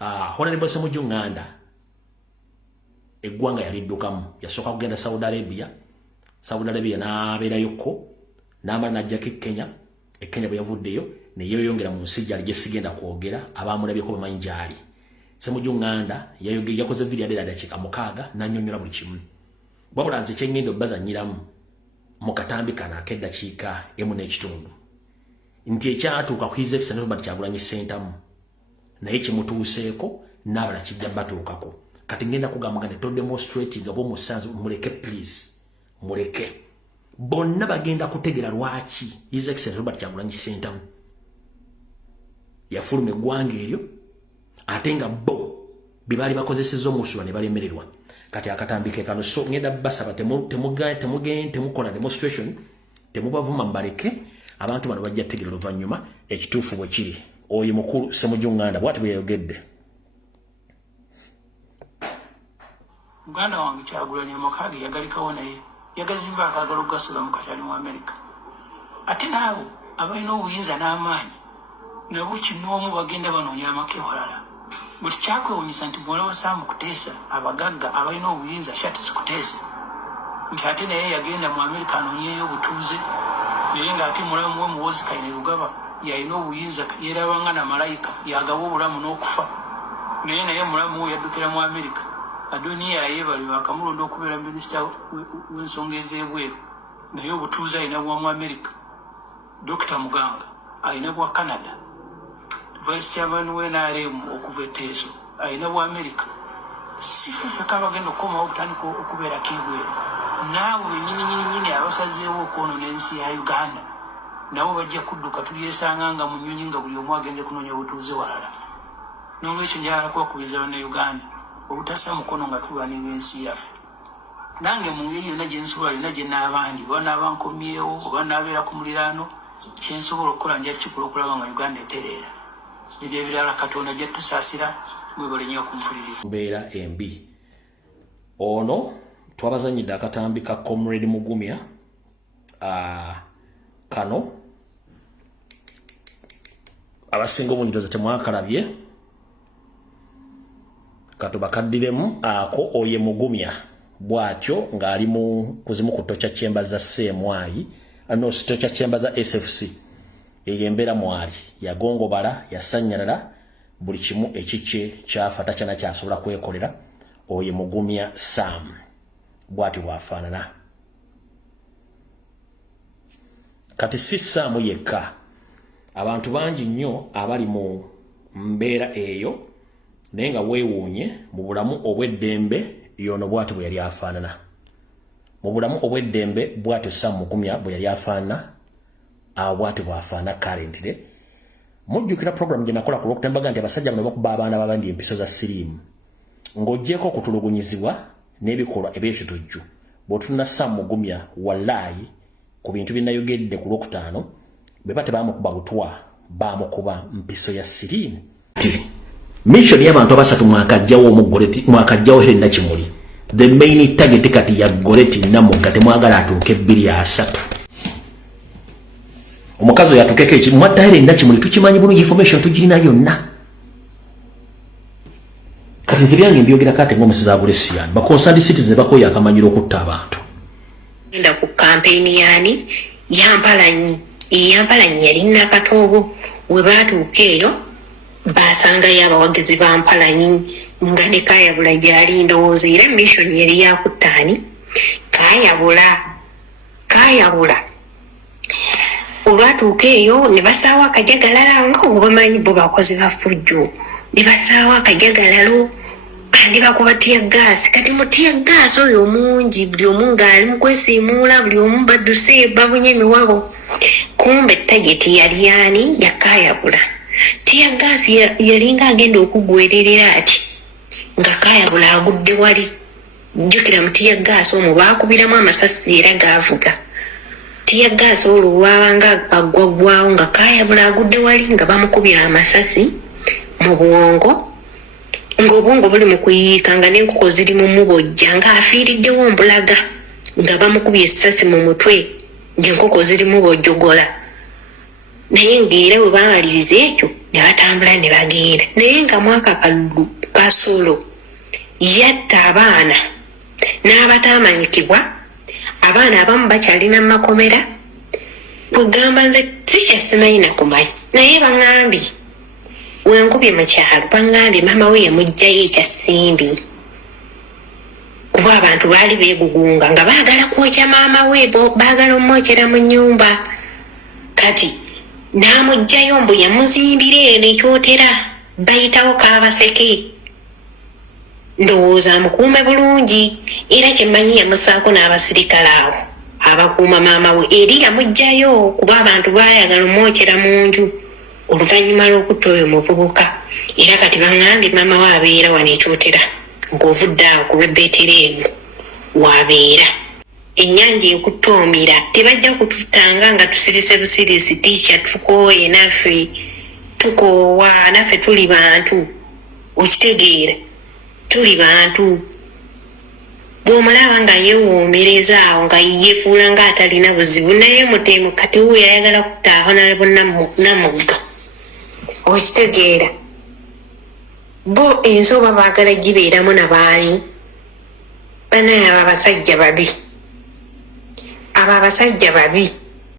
Honorable Ssemujju Nganda eggwanga yaliddukamu yasooka kugenda Saudi Arabia n'abeerayokko n'amala n'ajjako Kenya bwe yavuddeyo ne yeeyongera mu nsi gyali gye sigenda kwogera abaamulabyeko bamanyi gyali. Ssemujju Nganda yakoze video ya dakiika 6 n'annyonnyola buli kimu. Wabula nze kye ngenda obbazannyiramu mu katambi kano ak'eddakiika 1.5 nti ekyatuuka ku His Excellency Robert Kyagulanyi Ssentamu naye kimutuuseeko n'abala kijja batuukako. Kati ngenda kugamba ne to demonstrate nga b'omusanzu muleke please muleke. Bonna bagenda kutegera lwaki His Excellency Robert Kyagulanyi Ssentamu yafuluma eggwanga eryo ate nga bo bibaali bakozesezza omusula ne balemererwa. Kati akatambike kano so ngenda basaba temukola demonstration temubavuma mbaleke abantu bano bajja tegera luvannyuma ekituufu bwe kiri. Oyo mukulu Ssemujju Nganda bw'ati bwe yayogedde. Muganda wange Kyagulanyi Mukage yagalikawo naye yagazimba akagalo gasula mu katale mu America. Ate naawe abalina obuyinza n'amaanyi nabo kinoomu bagenda banoonya amaka ewalala. Buli kyakwewuunyisa nti muwala wa Sam Kuteesa abagagga abalina obuyinza Shat Kuteesa nti ate naye yagenda mu America anoonyeyo obutuuze naye ng'ate mulamu we Muhoozi Kainerugaba yalina obuyinza yeerabanga na malayika yagaba obulamu n'okufa naye mulamu we yaddukira mu America. Adoniya yeebalibwa akamulonda okubeera minisita w'ensonga ez'ebweru naye obutuuze alina bwa mu America. Dr. Muganga alina bwa Canada. Vice Chairman w'NRM okuva Teso alina bwa America. Si ffe kabagenda okukomawo okutandika okubeerako ebweru. Naawe nyini abasazeewo okwonoona ensi ya Uganda nabo bajja kudduka tulyesanga nga mu nnyonyi nga buli omu agenze kunoonya obutuuze walala. N'olwekyo njagala kubakubiriza bannayuganda obutassa mukono nga tulwanira ensi yaffe. Nange mu ngeri yonna gye nsobola yonna gye n'abandi oba n'abankomyewo oba n'abeera ku muliraano kye nsobola okukola nja kikola okulaba nga Uganda etereera. Ebyo ebirala Katonda gye tusaasira mwebale nnyo okumpuliriza. Mbeera embi. Ono twabazannyidde akatambi ka Comrade Mugumya kano abasinga obungi temwakalabye katubakaddiremu ako oye Mugumya bwatyo ng'ali mu kuzimu ku tocha chamber za CMY ano tocha chamber za SFC eyembera mwali yagongobala yasanyalala buli kimu ekiche kyafa takyana kyasobola kwekolera oye Mugumya Sam bwati bwafaanana. Kati si Sam yekka abantu bangi nnyo abali mu mbeera eyo naye nga weewuunye mu bulamu obw'eddembe yono bwati bwe yali afaanana. Mu bulamu obw'eddembe bwati Sam Mugumya bwe yali afaanana bwati bwafaana currently. Mujjukira program gye nakola ku Lwokutembaga nti abasajja bano bakuba abaana b'abandi empiso za siriimu ng'oggyeko okutulugunyizibwa n'ebikolwa eby'ekitujju. Bw'otunula Sam Mugumya wallaayi ku bintu bye nayogedde ku Lwokutaano be bate baamukuba butwa baamukuba mpiso ya siriimu. Mission y'abantu abasatu mwakajjawo Helen Nakimuli. The main target kati ya Goreti Namuga temwagala atuuke 2-3. Omukazi yatukeke eki mwatta Helen Nakimuli tukimanyi bulungi information tugirina yonna. Kati nzibyange mbyogera kate ng'omusiza Abulesiyani bakonsandi citizens bakoye akamanyiro okutta abantu. Ngenda ku campaign yani Yampalanyi yali Nakatoobo we baatuuka eyo basangayo abawagizi ba Mpalanyi nga ne Kayabula gyali ndowooza era mission yali yakuttaani Kayabula olwatuuka eyo ne basaawa akajagalalo nga obamanyi bo bakozi ba ffujjo ne basaawa akajagalalo ne bakuba tiyaggaasi. Kati mu tiyaggaasi oyo omungi buli omu ng'ali mu kwesiimuula buli omu badduse babunye emiwabo kumbe tageti yali ani ya Kayabula. Tiyaggaasi yalinga agenda okugwererera ati nga Kayabula agudde wali. Jjukira mu tiyaggaasi omwo baakubiramu amasasi era gaavuga. Tiyaggaasi olwo lwabanga aggwaggwawo nga Kayabula agudde wali nga bamukubira amasasi mu bwongo ng'obwongo buli mu kuyiika nga n'enkoko ziri mu mubojja ng'afiiriddewo mbulaga nga bamukubye essasi mu mutwe ng'enkoko ziri mu bojjogola. naye ng'era bwe bamaliriza ekyo ne batambula ne bagenda. Naye nga mwaka kalulu Kasolo yatta abaana n'abatamanyikibwa, abaana abamu bakyalina makomera. Kugamba nze sikyasimanyi nakumanyi, naye baŋŋambye wenkubye mu kyalo, baŋŋambye maama we yamugjayo ekyasimbi kuba abantu baali beegugunga nga baagala kwokya maama we, baagala omwokyera mu nnyumba. Kati n'amugjayo mbu yamuzimbira eno ekyotera bayitawo Kaabaseke. Ndowooza amukuume bulungi, era kyemmanyi yamusaako n'abasirikale awo abakuuma maama we. Eri yamugjayo kuba abantu baayagala omwokyera mu nju oluvannyuma lw'okutta oyo muvubuka. Era kati baŋŋambye maama we abeera wano ekyotera ng'ovudde awo ku lw'Beeterehemu wabeera. Ennyanja ekutoomira, tebajja kututanga nga tusirise busirisi tiicha tukooye naffe tukoowa, naffe tuli bantu, okitegeera, tuli bantu. Bw'omulaba nga yeewoomereza awo nga yeefuula ng'atalina buzibu, naye mutemu kati we yayagala kutaaho namugga, okitegeera. Bo ensoba baagala gibeeramu nabaani banaye abo abasajja babi